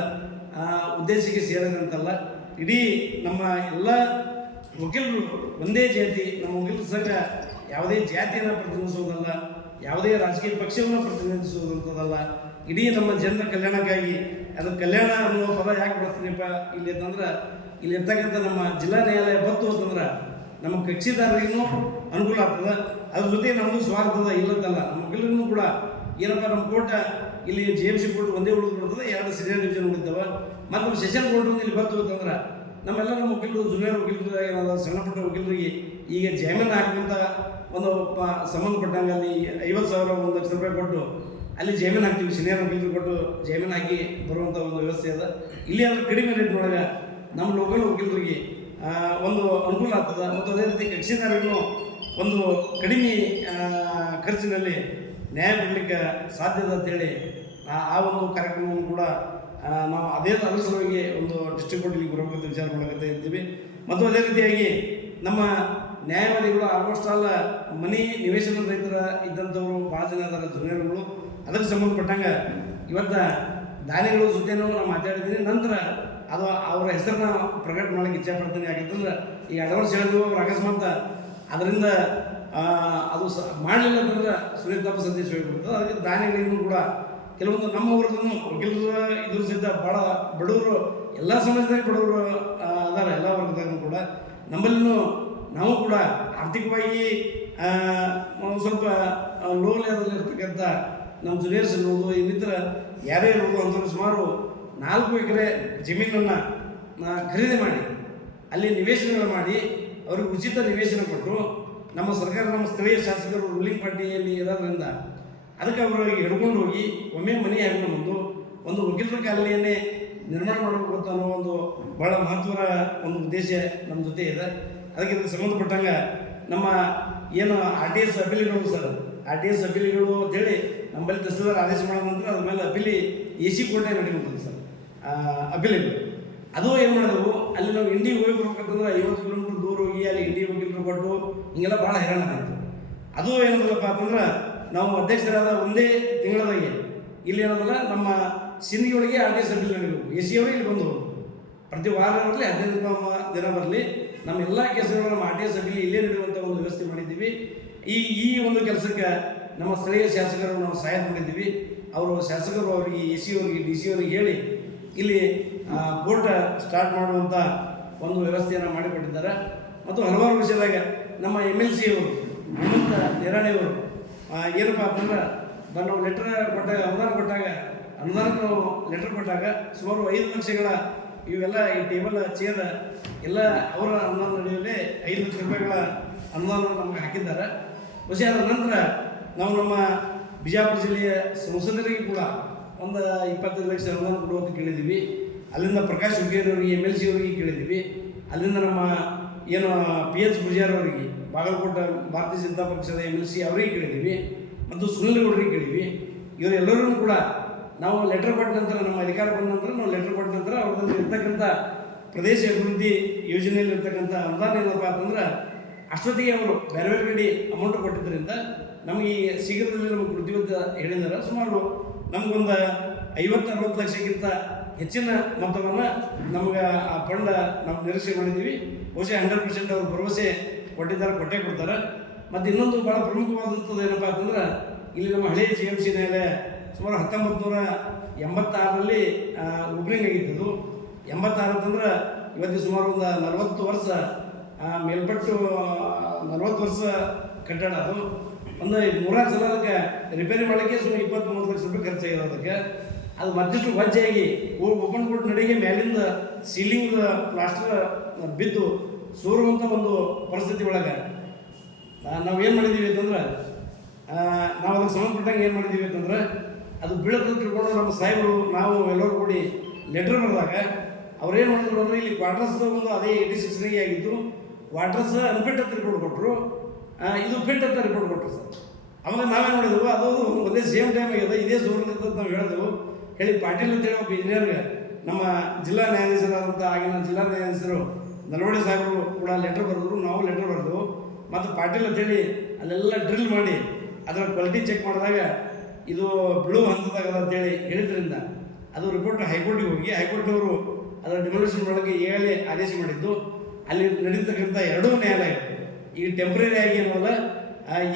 [SPEAKER 1] ಉದ್ದೇಶಕ್ಕೆ ಸೇರಿದಂತಲ್ಲ, ಇಡೀ ನಮ್ಮ ಎಲ್ಲ ವಕೀಲರು ಒಂದೇ ಜಾತಿ, ನಮ್ಮ ವಕೀಲರ ಸಂಘ ಯಾವುದೇ ಜಾತಿಯನ್ನು ಪ್ರತಿನಿಧಿಸುವುದಲ್ಲ, ಯಾವುದೇ ರಾಜಕೀಯ ಪಕ್ಷವನ್ನು ಪ್ರತಿನಿಧಿಸುವುದಂಥದ್ದಲ್ಲ. ಇಡೀ ನಮ್ಮ ಜನರ ಕಲ್ಯಾಣಕ್ಕಾಗಿ ಅದು ಕಲ್ಯಾಣ ಅನ್ನುವ ಪದ ಯಾಕೆ ಬರ್ತೀನಿಪ್ಪ ಇಲ್ಲಿ ಅಂತಂದ್ರೆ, ಇಲ್ಲಿ ಇರ್ತಕ್ಕಂಥ ನಮ್ಮ ಜಿಲ್ಲಾ ನ್ಯಾಯಾಲಯ ಬಂತು ಅಂತಂದ್ರೆ ನಮ್ಮ ಕಕ್ಷಿದಾರರಿಗೂ ಅನುಕೂಲ ಆಗ್ತದೆ. ಅದ್ರ ಜೊತೆ ನಮಗೂ ಸ್ವಾರ್ಥದ ಇಲ್ಲದಲ್ಲ, ನಮ್ಮ ಮಕ್ಕಳಿಗೂ ಕೂಡ ಏನಪ್ಪ ನಮ್ಮ ಕೋರ್ಟ ಇಲ್ಲಿ ಜಿ ಎಂ ಸಿ ಕೋರ್ಟ್ ಒಂದೇ ಉಳಿದು ಬಿಡ್ತದೆ, ಎರಡು ಸೀನಿಯರ್ ಡಿವಿಷನ್ ಉಳಿತಾವ. ಮತ್ತು ನಮ್ಮ ಸೆಷನ್ ಕೋರ್ಟ್ ಇಲ್ಲಿ ಬಂತು ಅಂತಂದ್ರೆ ನಮ್ಮೆಲ್ಲ ನಮ್ಮ ವಕೀಲರು ಜೂನಿಯರ್ ವಕೀಲರು ಏನಾದ್ರು ಸಣ್ಣ ಪುಟ್ಟ ವಕೀಲರಿಗೆ ಈಗ ಜಾಮೀನು ಹಾಕುವಂಥ ಒಂದು ಪ ಸಂಬಂಧಪಟ್ಟಂಗೆ ಅಲ್ಲಿ ಐವತ್ತು ಸಾವಿರ ಒಂದು ಲಕ್ಷ ರೂಪಾಯಿ ಕೊಟ್ಟು ಅಲ್ಲಿ ಜಾಮೀನು ಹಾಕ್ತೀವಿ ಸಿನಿಯರ್ ವಕೀಲರು ಕೊಟ್ಟು ಜಮೀನು ಹಾಕಿ ಬರುವಂಥ ಒಂದು ವ್ಯವಸ್ಥೆ ಅದ. ಇಲ್ಲಿ ಅಂದ್ರೆ ಕಡಿಮೆ ರೇಟ್ನೊಳಗೆ ನಮ್ಮ ಲೋಕಲ್ ವಕೀಲರಿಗೆ ಒಂದು ಅನುಕೂಲ ಆಗ್ತದೆ. ಮತ್ತು ಅದೇ ರೀತಿ ಕಕ್ಷಿದಾರರನ್ನು ಒಂದು ಕಡಿಮೆ ಖರ್ಚಿನಲ್ಲಿ ನ್ಯಾಯ ಕೊಡಲಿಕ್ಕೆ ಸಾಧ್ಯದ ಅಂತೇಳಿ ಆ- ಒಂದು ಕಾರ್ಯಕ್ರಮವನ್ನು ಕೂಡ ನಾವು ಅದೇ ಅದರ ಸಲುವಾಗಿ ಒಂದು ಡಿಸ್ಟ್ರಿಕ್ಟ್ ಕೋರ್ಟ್ ಇಲ್ಲಿ ಬರಬೇಕಂತ ವಿಚಾರ ಮಾಡಕತ್ತ ಇದ್ದೀವಿ. ಮತ್ತು ಅದೇ ರೀತಿಯಾಗಿ ನಮ್ಮ ನ್ಯಾಯವಾದಿಗಳು ಆಲ್ಮೋಸ್ಟ್ ಆಲ್ ಮನಿ ನಿವೇಶನ ರೈತರ ಇದ್ದಂಥವ್ರು, ಭಾಳ ಜನ ಅದರ ಜೂನಿಯರ್ಗಳು ಅದಕ್ಕೆ ಸಂಬಂಧಪಟ್ಟಂಗೆ ಇವತ್ತು ದಾನಿಗಳ ಜೊತೆನೂ ನಾವು ಮಾತಾಡಿದ್ದೀನಿ. ನಂತರ ಅದು ಅವರ ಹೆಸರನ್ನ ಪ್ರಕಟ ಮಾಡೋಕ್ಕೆ ಇಚ್ಛೆ ಪಡ್ತೀನಿ. ಯಾಕಂತಂದ್ರೆ ಈಗ ಅಡ್ವಾನ್ಸ್ ಹೇಳಿದ್ವು ಅವ್ರು ಅಕಸ್ಮಾತ್ ಅದರಿಂದ ಅದು ಸ ಮಾಡಲಿಲ್ಲ ಅಂತಂದ್ರೆ ಸುನೀತಪ್ಪ ಸಂದೇಶ ಹೇಳ್ಬಿಡ್ತದೆ ಅದಕ್ಕೆ ದಾನಿಗಳಿಗೂ ಕೂಡ ಕೆಲವೊಂದು ನಮ್ಮ ಊರದನ್ನು ವಕೀಲರ ಇದ್ರ ಸಹಿತ ಭಾಳ ಬಡವರು, ಎಲ್ಲ ಸಮಾಜದಾಗ ಬಡವರು ಅದಾರ ಎಲ್ಲ ವರ್ಗದಾಗೂ ಕೂಡ. ನಮ್ಮಲ್ಲಿನೂ ನಾವು ಕೂಡ ಆರ್ಥಿಕವಾಗಿ ಸ್ವಲ್ಪ ಲೋ ಲೆವೆಲ್ ಇರ್ತಕ್ಕಂಥ ನಮ್ಮ ಜುನಿಯರ್ಸ್ ಇರ್ಬೋದು ಇನ್ನಿತರ ಯಾರೇ ಇರ್ಬೋದು ಅಂಥವ್ರು ಸುಮಾರು ನಾಲ್ಕು ಎಕರೆ ಜಮೀನನ್ನು ಖರೀದಿ ಮಾಡಿ, ಅಲ್ಲಿ ನಿವೇಶನಗಳು ಮಾಡಿ, ಅವ್ರಿಗೆ ಉಚಿತ ನಿವೇಶನ ಕೊಟ್ಟು, ನಮ್ಮ ಸರ್ಕಾರ, ನಮ್ಮ ಸ್ಥಳೀಯ ಶಾಸಕರು ರೂಲಿಂಗ್ ಪಾರ್ಟಿಯಲ್ಲಿ ಇರೋದ್ರಿಂದ ಅದಕ್ಕೆ ಅವರಿಗೆ ಹಿಡ್ಕೊಂಡು ಹೋಗಿ, ಒಮ್ಮೆ ಮನೆ ಹಾಕೊಂಡು ಬಂದು ಒಂದು ವಕೀಲರ ಕಾಲನಿಯನ್ನೇ ನಿರ್ಮಾಣ ಮಾಡಬೇಕು ಅನ್ನೋ ಒಂದು ಬಹಳ ಮಹತ್ವದ ಒಂದು ಉದ್ದೇಶ ನಮ್ಮ ಜೊತೆ ಇದೆ. ಅದಕ್ಕೆ ಇದಕ್ಕೆ ಸಂಬಂಧಪಟ್ಟಂಗೆ ನಮ್ಮ ಏನು ಆರ್ ಟಿ ಎಸ್ ಅಪೀಲಿಗಳು ಸರ್, ಆರ್ ಟಿ ಎಸ್ ಅಪೀಲಿಗಳು ಅಂತೇಳಿ ನಮ್ಮಲ್ಲಿ ತಹಸೀಲ್ದಾರ್ ಆದೇಶ ಮಾಡಿದ ನಂತರ ಅದ್ರ ಮೇಲೆ ಅಪೀಲಿ ಎ ಸಿ ಕೋರ್ಟೇ ನಡೀಬೋದು ಸರ್ ಅಪೀಲಿಗಳು ಅದು ಏನು ಮಾಡಿದವು, ಅಲ್ಲಿ ನಾವು ಇಂಡಿಗೆ ಹೋಗಿ ಬರ್ಬೇಕಂತಂದ್ರೆ ಐವತ್ತು ಕಿಲೋಮೀಟರ್ ದೂರ ಹೋಗಿ ಅಲ್ಲಿ ಇಂಡಿ ವಕೀಲರು ಕೊಟ್ಟು ಹಿಂಗೆಲ್ಲ ಭಾಳ ಹೈರಾಣ ಆಯಿತು. ಅದು ಏನದಲ್ಲಪ್ಪ ಅಂತಂದ್ರೆ ನಾವು ಅಧ್ಯಕ್ಷರಾದ ಒಂದೇ ತಿಂಗಳದಾಗೆ ಇಲ್ಲಿ ಏನದಲ್ಲ, ನಮ್ಮ ಸಿಂಧಿಯೊಳಗೆ ಆರ್ ಟಿ ಎಸ್ ಅಪೀಲ್ ನಡೀಬೇಕು. ಎ ಸಿ ಅವರು ಇಲ್ಲಿ ಬಂದು. ಪ್ರತಿ ವಾರ ಬರಲಿ ಹದಿನೈದು ದಿನ ಬರಲಿ ನಮ್ಮ ಕೆಲಸಗಳನ್ನು ನಮ್ಮ ಆರ್ ಟಿ ಅಪೀಲ್ ಇಲ್ಲೇ ನಡೆಯುವಂಥ ಒಂದು ವ್ಯವಸ್ಥೆ ಮಾಡಿದ್ದೀವಿ. ಈ ಈ ಒಂದು ಕೆಲಸಕ್ಕೆ ನಮ್ಮ ಸ್ಥಳೀಯ ಶಾಸಕರು ನಾವು ಸಹಾಯ ಮಾಡಿದ್ದೀವಿ. ಅವರು ಶಾಸಕರು ಅವರಿಗೆ ಎ ಸಿ ಅವರಿಗೆ, ಡಿ ಸಿ ಅವರಿಗೆ ಹೇಳಿ ಇಲ್ಲಿ ಕೋರ್ಟ್ ಸ್ಟಾರ್ಟ್ ಮಾಡುವಂಥ ಒಂದು ವ್ಯವಸ್ಥೆಯನ್ನು ಮಾಡಿಕೊಟ್ಟಿದ್ದಾರೆ. ಮತ್ತು ಹಲವಾರು ವಿಷಯದಾಗ ನಮ್ಮ ಎಂ ಎಲ್ ಸಿ ಅವರು ಹನುಮಂತ ಏನಪ್ಪ ಅಂತಂದ್ರೆ ನಾವು ಲೆಟ್ರ್ ಕೊಟ್ಟಾಗ, ಅನುದಾನ ಕೊಟ್ಟಾಗ, ಅನುದಾನಕ್ಕೆ ನಾವು ಲೆಟ್ರ್ ಕೊಟ್ಟಾಗ ಸುಮಾರು ಐದು ಲಕ್ಷಗಳ ಇವೆಲ್ಲ ಈ ಟೇಬಲ್ ಚೇರ್ ಎಲ್ಲ ಅವರ ಅನುದಾನ ನಡೆಯಲೇ ಐದು ಲಕ್ಷ ರೂಪಾಯಿಗಳ ಅನುದಾನ ನಮ್ಗೆ ಹಾಕಿದ್ದಾರೆ. ಖುಷಿ ಆದ ನಂತರ ನಾವು ನಮ್ಮ ಬಿಜಾಪುರ ಜಿಲ್ಲೆಯ ಸಂಸದರಿಗೆ ಕೂಡ ಒಂದು ಇಪ್ಪತ್ತೈದು ಲಕ್ಷ ಅನುದಾನ ಕೊಡುವಂತ ಕೇಳಿದ್ದೀವಿ. ಅಲ್ಲಿಂದ ಪ್ರಕಾಶ್ ಹುಕ್ಕೇರಿ ಅವರಿಗೆ, ಎಂ ಎಲ್ ಸಿ ಅವರಿಗೆ ಕೇಳಿದ್ದೀವಿ. ಅಲ್ಲಿಂದ ನಮ್ಮ ಏನು ಪಿ ಎಚ್ ಅವರಿಗೆ, ಬಾಗಲಕೋಟೆ ಭಾರತೀಯ ಜನತಾ ಪಕ್ಷದ ಎಂ ಎಲ್ ಸಿ ಅವರಿಗೆ ಕೇಳಿದ್ದೀವಿ. ಮತ್ತು ಸುನಿಲ್ ಗೌಡರಿಗೆ ಕೇಳಿದ್ವಿ ಇವರೆಲ್ಲರೂ ಕೂಡ ನಾವು ಲೆಟರ್ ಕೊಟ್ಟ ನಂತರ, ನಮ್ಮ ಅಧಿಕಾರ ಬಂದ ನಂತರ ನಾವು ಲೆಟರ್ ಕೊಟ್ಟ ನಂತರ ಅವ್ರದ್ದು ಇರ್ತಕ್ಕಂಥ ಪ್ರದೇಶ ಅಭಿವೃದ್ಧಿ ಯೋಜನೆಯಲ್ಲಿ ಇರ್ತಕ್ಕಂಥ ಅನುದಾನ ಏನಪ್ಪ ಅಂತಂದ್ರೆ ಅಷ್ಟೊತ್ತಿಗೆ ಅವರು ಬೇರೆ ಬೇರೆ ಕಡೆ ಅಮೌಂಟ್ ಕೊಟ್ಟಿದ್ದರಿಂದ ನಮಗೆ ಶೀಘ್ರದಲ್ಲಿ ನಮಗೆ ಕೃತಿವಂತ ಹೇಳಿದಾರೆ ಸುಮಾರು ನಮಗೊಂದು ಐವತ್ತು, ಅರವತ್ತು ಲಕ್ಷಕ್ಕಿಂತ ಹೆಚ್ಚಿನ ಮೊತ್ತವನ್ನು ನಮ್ಗೆ ಆ ಫಂಡ್ ನಾವು ನಿರೀಕ್ಷೆ ಮಾಡಿದ್ದೀವಿ. ಬಹುಶಃ ಹಂಡ್ರೆಡ್ ಪರ್ಸೆಂಟ್ ಅವರು ಭರವಸೆ ಕೊಟ್ಟಿದ್ದಾರೆ, ಕೊಟ್ಟೇ ಕೊಡ್ತಾರೆ. ಮತ್ತು ಇನ್ನೊಂದು ಭಾಳ ಪ್ರಮುಖವಾದಂಥದ್ದು ಏನಪ್ಪ ಅಂತಂದ್ರೆ, ಇಲ್ಲಿ ನಮ್ಮ ಹಳೆಯ ಜಿ ಎಂ ಸಿ ನ್ಯಾಯಾಲಯ ಸುಮಾರು ಹತ್ತೊಂಬತ್ತು ನೂರ ಎಂಬತ್ತಾರರಲ್ಲಿ ಓಪನಿಂಗ್ ಆಗಿದ್ದು ಎಂಬತ್ತಾರು ಅಂತಂದ್ರೆ ಇವತ್ತು ಸುಮಾರು ಒಂದು ನಲವತ್ತು ವರ್ಷ ಮೇಲ್ಪಟ್ಟು ನಲವತ್ತು ವರ್ಷ ಕಟ್ಟಡ ಅದು. ಒಂದು ಮೂರಾರು ಸಲ ಅದಕ್ಕೆ ರಿಪೇರಿ ಮಾಡೋಕ್ಕೆ ಸುಮಾರು ಇಪ್ಪತ್ತ್ ಮೂವತ್ತು ಲಕ್ಷ ರೂಪಾಯಿ ಖರ್ಚಾಗಿದೆ ಅದಕ್ಕೆ. ಅದು ಮತ್ತಷ್ಟು ವಜ್ಜೆಯಾಗಿ ಓಪನ್ ಕೊಟ್ಟು ನಡಿಗೆ ಮೇಲಿಂದ ಸೀಲಿಂಗ್ ಪ್ಲಾಸ್ಟರ್ ಬಿದ್ದು ಸೋರುವಂಥ ಒಂದು ಪರಿಸ್ಥಿತಿ ಒಳಗೆ. ನಾವು ಏನು ಮಾಡಿದ್ದೀವಿ ಅಂತಂದ್ರೆ ನಾವು ಅದಕ್ಕೆ ಸಂಬಂಧಪಟ್ಟಂಗೆ ಏನು ಮಾಡಿದ್ದೀವಿ ಅಂತಂದ್ರೆ ಅದು ಬೀಳತ್ತ ತಿಳ್ಕೊಂಡು ನಮ್ಮ ಸಾಹೇಬರು, ನಾವು ಎಲ್ಲರೂ ಕೂಡಿ ಲೆಟ್ರ್ ಬರೆದಾಗ ಅವ್ರು ಏನು ಮಾಡಿದ್ರು ಅಂದರೆ ಇಲ್ಲಿ ಕ್ವಾರ್ಟರ್ಸ್ ಒಂದು ಅದೇ ಏಯ್ಟಿ ಸಿಕ್ಸ್ನಿಗೆ ಆಗಿತ್ತು. ಕ್ವಾರ್ಟರ್ಸ್ ಅನ್ಫಿಟ್ ಅಂತ ರಿಪೋರ್ಟ್ ಕೊಟ್ಟರು ಇದು ಫಿಟ್ ಅಂತ ರಿಪೋರ್ಟ್ ಕೊಟ್ಟರು ಸರ್. ಅವಾಗ ನಾವೇನು ಮಾಡಿದ್ವು, ಅದು ಒಂದೇ ಸೇಮ್ ಟೈಮ್ ಆಗಿದೆ, ಇದೇ ಅಂತ ನಾವು ಹೇಳಿದೆವು. ಹೇಳಿ ಪಾಟೀಲ್ ಅಂತೇಳಿ ಒಬ್ಬ ಇಂಜಿನಿಯರ್ಗೆ ನಮ್ಮ ಜಿಲ್ಲಾ ನ್ಯಾಯಾಧೀಶರಾದಂಥ ಆಗಿನ ಜಿಲ್ಲಾ ನ್ಯಾಯಾಧೀಶರು ನಲ್ವಡಿ ಸಾಹೇಬರು ಕೂಡ ಲೆಟ್ರ್ ಬರೆದ್ರು, ನಾವು ಲೆಟ್ರ್ ಬರೆದೆವು. ಮತ್ತು ಪಾಟೀಲ್ ಅಂತೇಳಿ ಅಲ್ಲೆಲ್ಲ ಡ್ರಿಲ್ ಮಾಡಿ ಅದರ ಕ್ವಾಲಿಟಿ ಚೆಕ್ ಮಾಡಿದಾಗ ಇದು ಬಿಳು ಹಂತದಾಗದ ಅಂತೇಳಿ ಹೇಳಿದ್ರಿಂದ ಅದು ರಿಪೋರ್ಟ್ ಹೈಕೋರ್ಟಿಗೆ ಹೋಗಿ, ಹೈಕೋರ್ಟ್ ಅವರು ಅದರ ಡಿಮೊಲಿಷನ್ ಮಾಡೋಕ್ಕೆ ಈಗಾಗಲೇ ಆದೇಶ ಮಾಡಿದ್ದು. ಅಲ್ಲಿ ನಡೀತಕ್ಕಂಥ ಎರಡೂ ನ್ಯಾಯಾಲಯಗಳು, ಈ ಟೆಂಪ್ರರಿ ಆಗಿ ಏನಲ್ಲ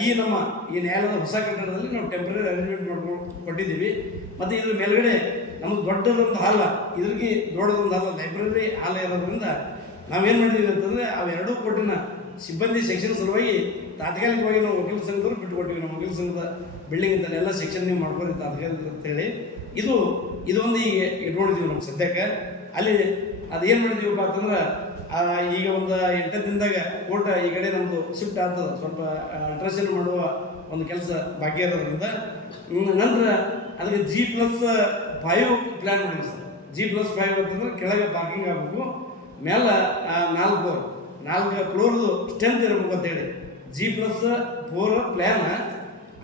[SPEAKER 1] ಈ ನಮ್ಮ ಈ ನ್ಯಾಯಾಲಯದ ಹೊಸ ಕಟ್ಟಡದಲ್ಲಿ ನಾವು ಟೆಂಪ್ರರಿ ಅರೇಂಜ್ಮೆಂಟ್ ಮಾಡ್ಕೊಂಡು ಕೊಟ್ಟಿದ್ದೀವಿ. ಮತ್ತು ಇದ್ರ ಮೇಲ್ಗಡೆ ನಮಗೆ ದೊಡ್ಡದೊಂದು ಹಾಲ, ಇದ್ರಿಗೆ ದೊಡ್ಡದೊಂದು ಹಾಲ ಲೈಬ್ರರಿ ಹಾಲ ಇರೋದ್ರಿಂದ ನಾವೇನು ಮಾಡಿದ್ದೀವಿ ಅಂತಂದರೆ, ಅವೆರಡೂ ಕೋಟಿನ ಸಿಬ್ಬಂದಿ ಸೆಕ್ಷನ್ ಸಲುವಾಗಿ ತಾತ್ಕಾಲಿಕವಾಗಿ ನಾವು ವಕೀಲ ಸಂಘದವ್ರು ಬಿಟ್ಟುಕೊಟ್ಟಿವಿ. ನಮ್ಮ ವಕೀಲ ಸಂಘದ ಬಿಲ್ಡಿಂಗ್ ಎಲ್ಲ ಸೆಕ್ಷನ್ ನೀವು ಮಾಡ್ಕೊರಿ ತಾತ್ಕಾಲಿಕ ಅಂತೇಳಿ. ಇದು ಇದೊಂದು ಈಗ ಇಟ್ಕೊಂಡಿದ್ದೀವಿ ನಮ್ಮ ಸದ್ಯಕ್ಕೆ. ಅಲ್ಲಿ ಅದು ಏನು ಮಾಡಿದೀವಪ್ಪ ಅಂತಂದ್ರೆ ಈಗ ಒಂದು ಎಂಟು ದಿನದಾಗ ಕೋರ್ಟ್ ಈ ಕಡೆ ನಮ್ಮದು ಶಿಫ್ಟ್ ಆಗ್ತದೆ. ಸ್ವಲ್ಪ ಅಲ್ಟ್ರೇಷನ್ ಮಾಡುವ ಒಂದು ಕೆಲಸ ಬಾಕಿ ಇರೋದ್ರಿಂದ. ನಂತರ ಅದಕ್ಕೆ ಜಿ ಪ್ಲಸ್ ಫೈವ್ ಪ್ಲ್ಯಾನ್ ಮಾಡಿದ್ವಿ ಸರ್. ಜಿ ಪ್ಲಸ್ ಫೈವ್ ಅಂತಂದ್ರೆ ಕೆಳಗೆ ಪಾರ್ಕಿಂಗ್ ಆಗಬೇಕು. ಮೇಲೆ ನಾಲ್ಕು ನಾಲ್ಕು ಫ್ಲೋರ್ದು ಸ್ಟ್ರೆಂತ್ ಇರಬೇಕು ಅಂತೇಳಿ. ಜಿ ಪ್ಲಸ್ ಫೋರ್ ಪ್ಲ್ಯಾನ್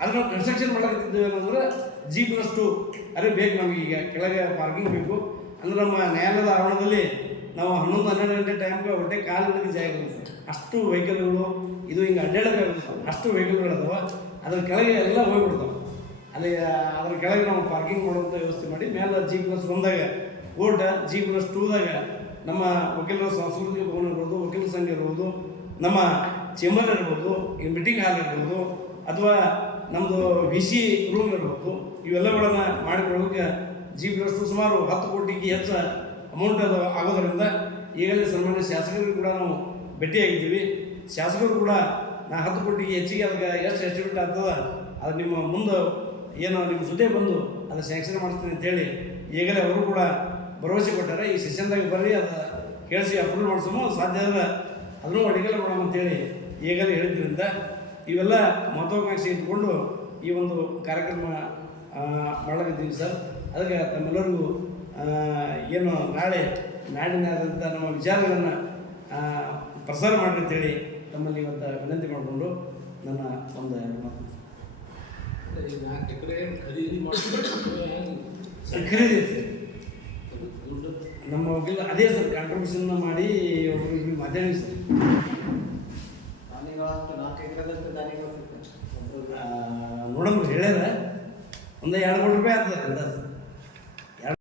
[SPEAKER 1] ಅದು ನಾವು ಕನ್ಸ್ಟ್ರಕ್ಷನ್ ಮಾಡಕತ್ತಿದ್ದೇವೆ ಏನಂದ್ರೆ ಜಿ ಪ್ಲಸ್ ಟು ಅದೇ ಬೇಕು ನಮಗೆ ಈಗ ಕೆಳಗೆ ಪಾರ್ಕಿಂಗ್ ಬೇಕು. ಅಂದ್ರೆ ನಮ್ಮ ನ್ಯಾಯಾಲಯದ ಆವರಣದಲ್ಲಿ ನಾವು ಹನ್ನೊಂದು, ಹನ್ನೆರಡು ಗಂಟೆ ಟೈಮ್ಗೆ ಹೊಟ್ಟೆ ಕಾಲು ಇಡಕ್ಕೆ ಜಾಗ ಇರುತ್ತೆ. ಅಷ್ಟು ವೆಹಿಕಲ್ಗಳು ಇದು ಹಿಂಗೆ ಅಡ್ಡಾಡಕ್ಕೆ ಅಷ್ಟು ವೆಹಿಕಲ್ಗಳು ಅದಾವ. ಅದ್ರ ಕೆಳಗೆ ಎಲ್ಲ ಹೋಗ್ಬಿಡ್ತಾವೆ. ಅಲ್ಲಿ ಅದ್ರ ಕೆಳಗೆ ನಾವು ಪಾರ್ಕಿಂಗ್ ಮಾಡುವಂಥ ವ್ಯವಸ್ಥೆ ಮಾಡಿ ಮೇಲೆ ಜಿ ಪ್ಲಸ್ ಒಂದಾಗ ಓಟ ಜಿ ಪ್ಲಸ್ ಟೂದಾಗ ನಮ್ಮ ವಕೀಲರ ಸಾಂಸ್ಕೃತಿಕ ಭವನ ಇರ್ಬೋದು, ವಕೀಲ ಸಂಘ ಇರ್ಬೋದು, ನಮ್ಮ ಚೇಂಬರ್ ಇರ್ಬೋದು ಮೀಟಿಂಗ್ ಹಾಲ್ ಇರ್ಬೋದು, ಅಥವಾ ನಮ್ಮದು ವಿ ಸಿ ರೂಮ್ ಇರ್ಬೋದು ಇವೆಲ್ಲಗಳನ್ನು ಮಾಡಿಕೊಳ್ಳೋಕೆ ಜಿ ವ್ಯವಸ್ಥೆ ಸುಮಾರು ಹತ್ತು ಕೋಟಿಗೆ ಹೆಚ್ಚು ಅಮೌಂಟ್ ಅದು ಆಗೋದರಿಂದ ಈಗಲೇ ಸನ್ಮಾನ್ಯ ಶಾಸಕರಿಗೂ ಕೂಡ ನಾವು ಭೇಟಿಯಾಗಿದ್ದೀವಿ. ಶಾಸಕರು ಕೂಡ ನಾ ಹತ್ತು ಕೋಟಿಗೆ ಹೆಚ್ಚಿಗೆ ಅದಕ್ಕೆ ಎಷ್ಟು ಎಸ್ಟಿಮೇಟ್ ಆಗ್ತದ, ಅದು ನಿಮ್ಮ ಮುಂದೆ ಏನು ನಿಮ್ಮ ಜೊತೆ ಬಂದು ಅದು ಸ್ಯಾಂಕ್ಷನ್ ಮಾಡ್ತೀನಿ ಅಂತೇಳಿ ಈಗಲೇ ಅವರು ಕೂಡ ಭರವಸೆ ಕೊಟ್ಟಾರೆ. ಈ ಸೆಷನ್ದಾಗ ಬರ್ರಿ, ಅದು ಕೇಳಿಸಿ ಅಪ್ರೂವ್ ಮಾಡಿಸೋಮು ಸಾಧ್ಯ ಅದನ್ನು ಅಡಿಗೆಲ್ಲ ಮಾಡೋಣ ಅಂತೇಳಿ ಈಗಲೇ ಹೇಳಿದ್ರಿಂದ ಇವೆಲ್ಲ ಮಹತ್ವಾಕಾಂಕ್ಷೆ ಇಟ್ಕೊಂಡು ಈ ಒಂದು ಕಾರ್ಯಕ್ರಮ ಮಾಡಲಿದ್ದೀವಿ ಸರ್. ಅದಕ್ಕೆ ತಮ್ಮೆಲ್ಲರಿಗೂ ಏನು ನಾಳೆ ನಾಡಿನಾದಂಥ ನಮ್ಮ ವಿಚಾರಗಳನ್ನು ಪ್ರಸಾರ ಮಾಡಿ ಅಂತೇಳಿ ತಮ್ಮಲ್ಲಿ ಇವತ್ತು ವಿನಂತಿ ಮಾಡಿಕೊಂಡು ನನ್ನ ಒಂದು ಮಾತು
[SPEAKER 2] ಖರೀದಿ.
[SPEAKER 1] ನಮ್ಮ ವಕೀಲ, ಅದೇ ಸರ್ ಕಾಂಟ್ರಿಬ್ಯೂಷನ್ ಮಾಡಿ ಒಬ್ಬರಿಗೆ ಮಾತಾಡಿ ಸರ್
[SPEAKER 3] ದಾನಿಗಳಷ್ಟು ನಾಲ್ಕು ಎಕರೆದಷ್ಟು ದಾನಿಗಳು ಸಿಗ್ತವೆ.
[SPEAKER 1] ಆ, ನೋಡಮ್ರಿ ಹೇಳ್ಯಾರ ಒಂದು ಎರಡು ಕೋಟಿ ರೂಪಾಯಿ ಆಗ್ತದೆ ಅಂದಾಜು.